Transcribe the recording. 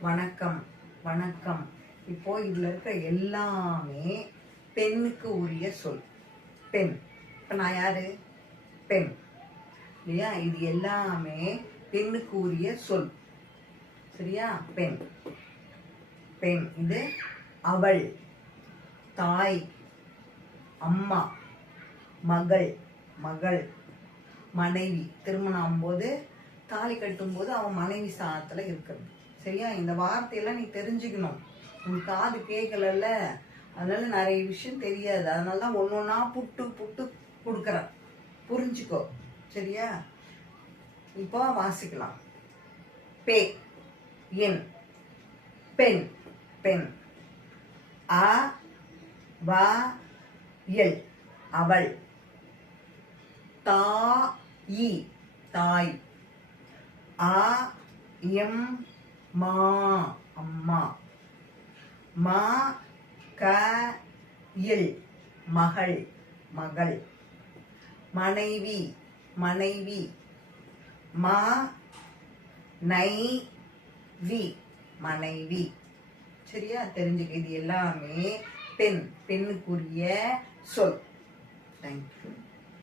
வணக்கம் வணக்கம். இப்போ இதுல இருக்க எல்லாமே பெண்ணுக்கு உரிய சொல். பெண். இப்ப நான் யாரு? பெண் இல்லையா? இது எல்லாமே பெண்ணுக்கு உரிய சொல். சரியா? பெண். பெண். இது அவள், தாய், அம்மா, மகள், மகள், மனைவி. திருமணம் ஆகும்போது தாலி கட்டும் போது அவன் மனைவி ஸ்தானத்துல இருக்கிறது. சரியா? இந்த வார்த்தையெல்லாம் நீ தெரிஞ்சுக்கணும். உன் காது கேட்கல, அதனால நிறைய விஷயம் தெரியாது. அதனாலதான் ஒன்னொன்னா புட்டு புட்டு கொடுக்கறேன். புரிஞ்சுக்கோ. சரியா? இப்போ வாசிக்கலாம். பே என், பெண், பெண். அ வ எல், அவள். தாயி, தாய். அ எம் மா, அம்மா. ம க இல், மகள், மகள். மனைவி, மனைவி. ம நை வி, மனைவி. சரியா? தெரிஞ்சுக்க. இது எல்லாமே பெண், பெண்ணுக்குரிய சொல். தேங்க்யூ.